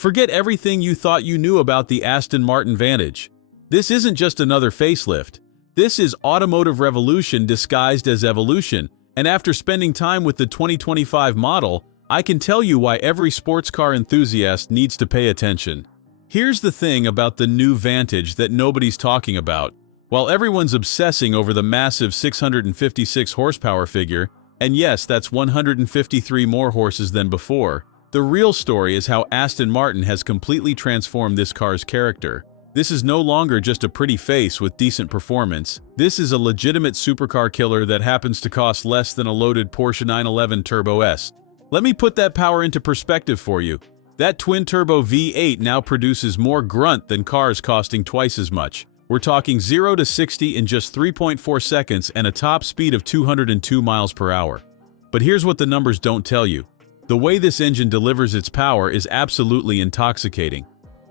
Forget everything you thought you knew about the Aston Martin Vantage. This isn't just another facelift. This is automotive revolution disguised as evolution, and after spending time with the 2025 model, I can tell you why every sports car enthusiast needs to pay attention. Here's the thing about the new Vantage that nobody's talking about. While everyone's obsessing over the massive 656 horsepower figure, and yes, that's 153 more horses than before, the real story is how Aston Martin has completely transformed this car's character. This is no longer just a pretty face with decent performance. This is a legitimate supercar killer that happens to cost less than a loaded Porsche 911 Turbo S. Let me put that power into perspective for you. That twin-turbo V8 now produces more grunt than cars costing twice as much. We're talking 0 to 60 in just 3.4 seconds and a top speed of 202 miles per hour. But here's what the numbers don't tell you. The way this engine delivers its power is absolutely intoxicating.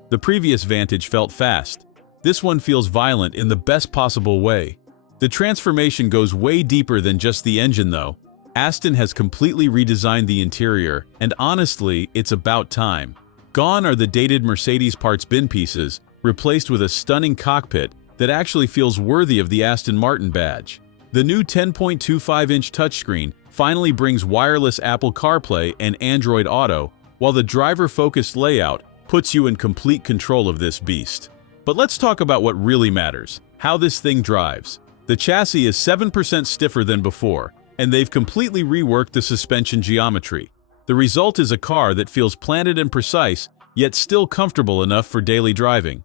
The previous Vantage felt fast. This one feels violent in the best possible way. The transformation goes way deeper than just the engine though. Aston has completely redesigned the interior, and honestly, it's about time. Gone are the dated Mercedes parts bin pieces, replaced with a stunning cockpit that actually feels worthy of the Aston Martin badge. The new 10.25-inch touchscreen finally brings wireless Apple CarPlay and Android Auto, while the driver-focused layout puts you in complete control of this beast. But let's talk about what really matters, how this thing drives. The chassis is 7% stiffer than before, and they've completely reworked the suspension geometry. The result is a car that feels planted and precise, yet still comfortable enough for daily driving.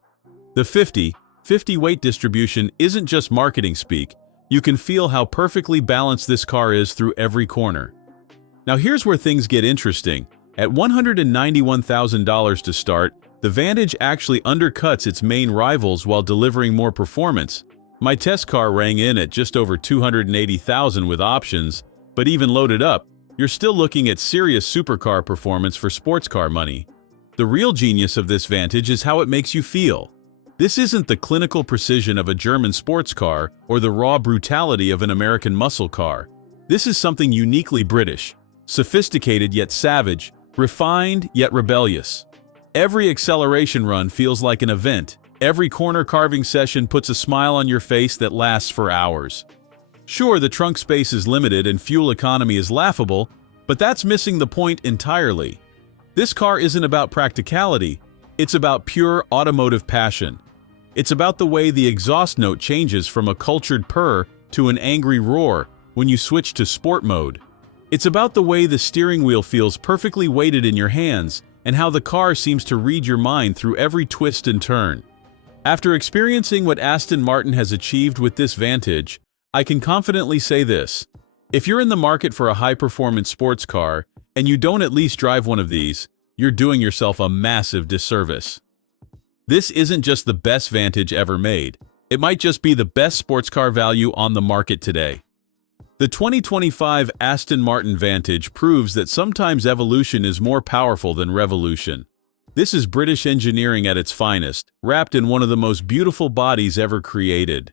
The 50/50 weight distribution isn't just marketing speak. You can feel how perfectly balanced this car is through every corner. Now here's where things get interesting. At $191,000 to start, the Vantage actually undercuts its main rivals while delivering more performance. My test car rang in at just over $280,000 with options, but even loaded up, you're still looking at serious supercar performance for sports car money. The real genius of this Vantage is how it makes you feel. This isn't the clinical precision of a German sports car or the raw brutality of an American muscle car. This is something uniquely British, sophisticated yet savage, refined yet rebellious. Every acceleration run feels like an event. Every corner carving session puts a smile on your face that lasts for hours. Sure, the trunk space is limited and fuel economy is laughable, but that's missing the point entirely. This car isn't about practicality, it's about pure automotive passion. It's about the way the exhaust note changes from a cultured purr to an angry roar when you switch to sport mode. It's about the way the steering wheel feels perfectly weighted in your hands and how the car seems to read your mind through every twist and turn. After experiencing what Aston Martin has achieved with this Vantage, I can confidently say this. If you're in the market for a high-performance sports car and you don't at least drive one of these, you're doing yourself a massive disservice. This isn't just the best Vantage ever made. It might just be the best sports car value on the market today. The 2025 Aston Martin Vantage proves that sometimes evolution is more powerful than revolution. This is British engineering at its finest, wrapped in one of the most beautiful bodies ever created.